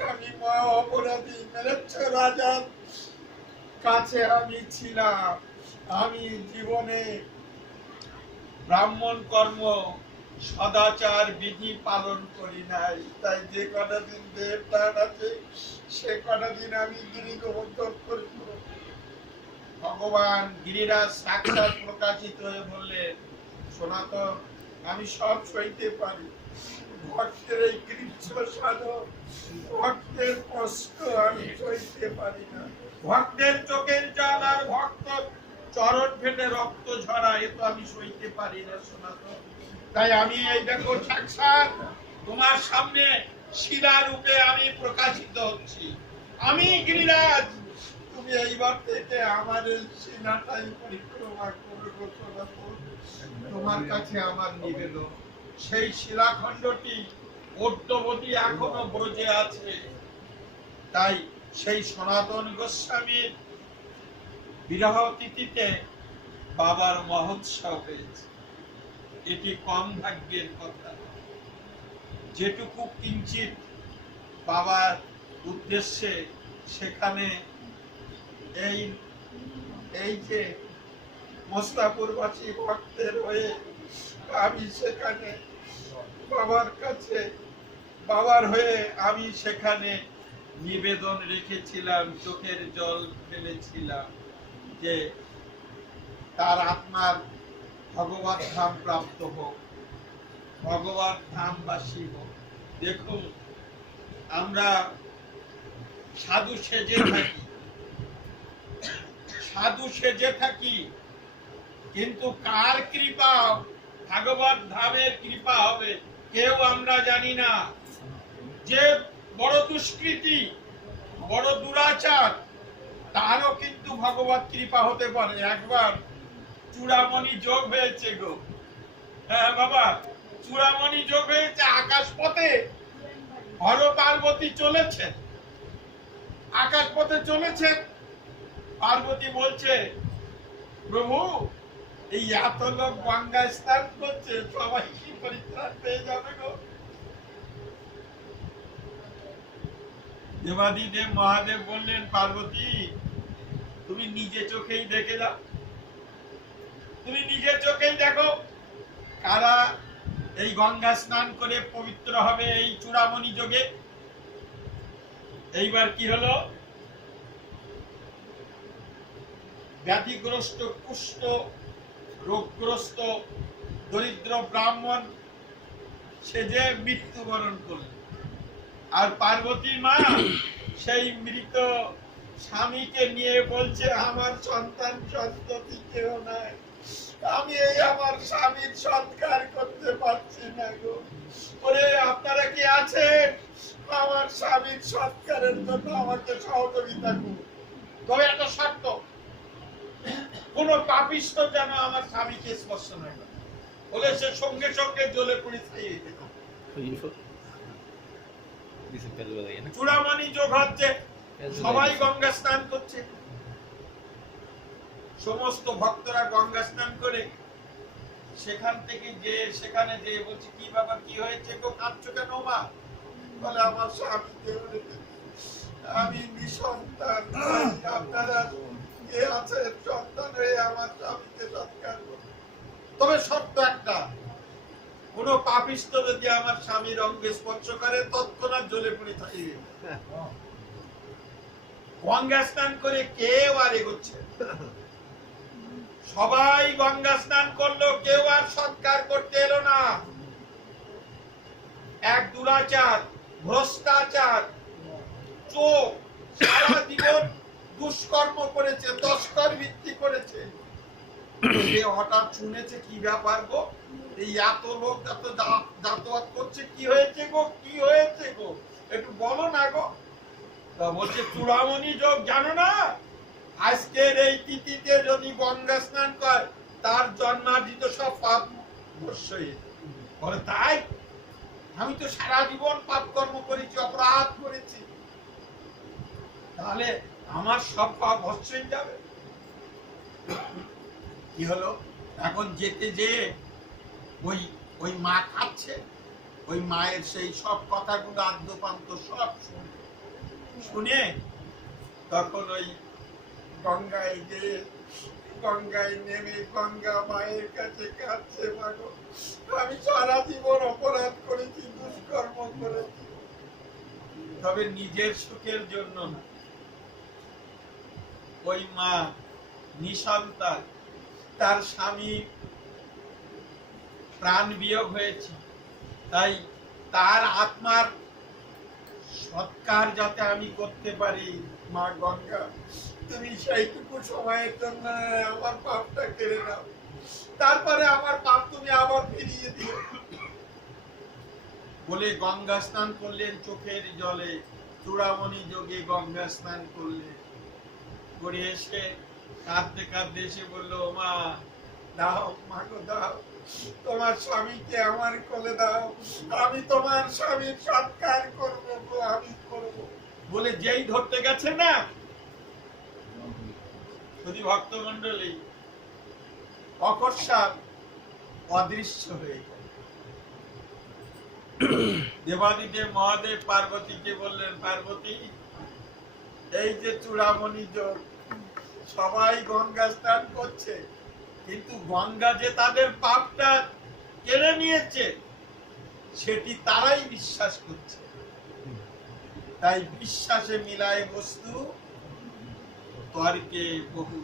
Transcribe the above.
আমি মা অপরাধী, মেরেছ রাজার কাছে আমি ছিলাম। আমি জীবনে ব্রাহ্মণ কর্ম, সদাচার বিধি পালন করি নাই। তাই যে কটা দিন দেবতার আছে, সে কটা দিন আমি গিরিগোবর্ধন করিব। ভগবান গিরিরাজ সাক্ষাৎ প্রকাশিত হয়ে বললেন সনাতন আমি সব সইতে পারি। ভক্তের এই কৃষ্ণ সাধন ভক্তের কষ্ট আমি সইতে পারি না। ভক্তের চোখের জল আর ভক্ত, চরণ ফেটে রক্ত ঝরা, এ তো আমি সইতে পারি না সনাতন। তাই আমি এই দেখো সাক্ষাৎ তোমার সামনে শিলা রূপে আমি প্রকাশিত হচ্ছি। আমি গিরিরাজ তুমি এইবার থেকে এই শিলাটাই পরিক্রমা করবে। তোমার কাছে আমার নিবেদন। সেই শিলাখণ্ডটি পদ্মবতী এখনও আছে। তাই সেই সনাতন গোস্বামীর বিবাহ তিথিতে বাবার মহোৎসব হয়েছে। এটি কম ভাগ্যের কথা। যেটুকু কিঞ্চিত বাবার উদ্দেশ্যে সেখানে এই এই যে মোস্তাপুরবাসী ভক্তের হয়ে আমি সেখানে বাবার কাছে, বাবার হয়ে আমি সেখানে নিবেদন রেখেছিলাম, চোখের জল ফেলেছিলাম যে তার আত্মার ভগবত ধাম প্রাপ্ত হোক, ভগবত ধামবাসী হোক। দেখুন, আমরা সাধু সেজে থাকি। সাধু সেজে থাকি, কিন্তু কার কৃপা? ভাগবত ধামের কৃপা হবে, কেউ আমরা জানি না। যে বড় দুষ্কৃতি, বড় দুরাচার, তারও কিন্তু ভগবত কৃপা হতে পারে। একবার চূড়ামণি যোগ হয়েছে গো। হ্যাঁ বাবা, চূড়ামণি যোগ হয়েছে আকাশ পথে হর পার্বতী চলেছে আকাশ পথে চলেছে পার্বতী বলছে, প্রভু, এই এত লোক গঙ্গা স্নান করছে, সবাই কি পরিত্রাণ পেয়ে যাবে গো? দেবাদিদেব মহাদেব বললেন, পার্বতী, তুমি নিজে চোখেই দেখে যাও। তুমি নিজের চোখেই দেখো কারা এই গঙ্গা স্নান করে পবিত্র হবে এই চূড়ামণি যোগে। এইবার কি হলো? ব্যাধিগ্রস্ত, কুষ্ঠ, রোগগ্রস্ত, দরিদ্র ব্রাহ্মণ, সে যে মৃত্যুবরণ করল। আর পার্বতী মা সেই মৃত স্বামীকে নিয়ে বলছে, আমার সন্তান সন্ততি কেউ নাই। আমি এই আমার স্বামীর সৎকার করতে পারছি না গো। ওরে, আপনারা কি আছে আমার স্বামীর সৎকারের জন্য আমাকে সহযোগিতা করুন। তবে একটা শর্ত কোন পাপিষ্ট যেন আমার স্বামীকে স্পর্শ না করে বলে সে সঙ্গে সঙ্গে জ্বলে পুড়ে. চূড়ামণি যোগ হচ্ছে, সবাই গঙ্গা স্নান করছে। সমস্ত ভক্তরা গঙ্গা স্নান করে সেখান থেকে যে, সেখানে যে বলছে, কি বাবা, কি হয়েছে গো? কাঁদছো কেন মা? বলে, আমার স্বামী আমি নিঃসন্তান। আপনারা তবে শর্ত একটা, কোন পাপিষ্ট যদি আমার স্বামীর অঙ্গে স্পর্শ করে, তৎক্ষণাৎ জ্বলে পুড়ে গঙ্গা স্নান করে কেউ আর এগোচ্ছে সবাই গঙ্গা স্নান করল, কেউ আর সৎকার করতে এলো না। এক দুরাচার, ভ্রষ্টাচার, চোখ সারা জীবন দুষ্কর্ম করেছে তস্কর ভিত্তি করেছে। সে হঠাৎ শুনেছে, কি ব্যাপার গো? এই এত লোক, এত যাতায়াত করছে, কি হয়েছে গো? কি হয়েছে গো? একটু বলো না গো। বলছে, চূড়ামণি যোগ জানো না? আজকের এই তিথিতে যদি গঙ্গা স্নান করে, তার জন্মার্জিত সব পাপ বলে, তাই? আমি তো সারা জীবন পাপ কর্ম করেছি, অপরাধ করেছি। তাহলে আমার সব পাপ হয়ে যাবে। কি হলো? এখন যেতে যে ওই ওই মা খাচ্ছে, ওই মায়ের সেই সব কথাগুলো আদ্যপান্ত সব শুনে। শুনে তখন ওই গঙ্গায় গিয়ে, গঙ্গায় নেমে গঙ্গা মায়ের কাছে কাঁদছে মাগো আমি সারা জীবন অপরাধ করেছি, দুষ্কর্ম করেছি। তবে নিজের সুখের জন্য না। ওই মা নিঃসন্তান তার স্বামী প্রাণ বিয়োগ হয়েছে। তাই তার আত্মার সৎকার যাতে আমি করতে পারি, মা গঙ্গা, তুমি সেইটুকু সময়ের জন্য আমার পাপটা কেড়ে নাও। তারপরে আমার পাপ তুমি আবার ফিরিয়ে দিও। বলে গঙ্গা স্নান করলেন চোখের জলে। চূড়ামণি যোগে গঙ্গা স্নান করলেন। করে এসে কাঁদতে কাঁদতে এসে বলল, মা, দাও, মা গো, দাও। তোমার স্বামীকে আমার কোলে দাও। আমি তোমার স্বামীর সৎকার করব আমি করব। বলে যেই ধরতে গেছে না, যদি ভক্তমন্ডলী অকস্মাৎ অদৃশ্য হয়ে গেল দেবাদিদেব মহাদেব পার্বতীকে বললেন, পার্বতী, এই যে চূড়ামণি যোগ সবাই গঙ্গা স্নান করছে, কিন্তু গঙ্গা যে তাদের পাপটা কেড়ে নিয়েছে, সেটি তারাই বিশ্বাস করছে। তাই বিশ্বাসে মিলায় বস্তু, তর্কে বহু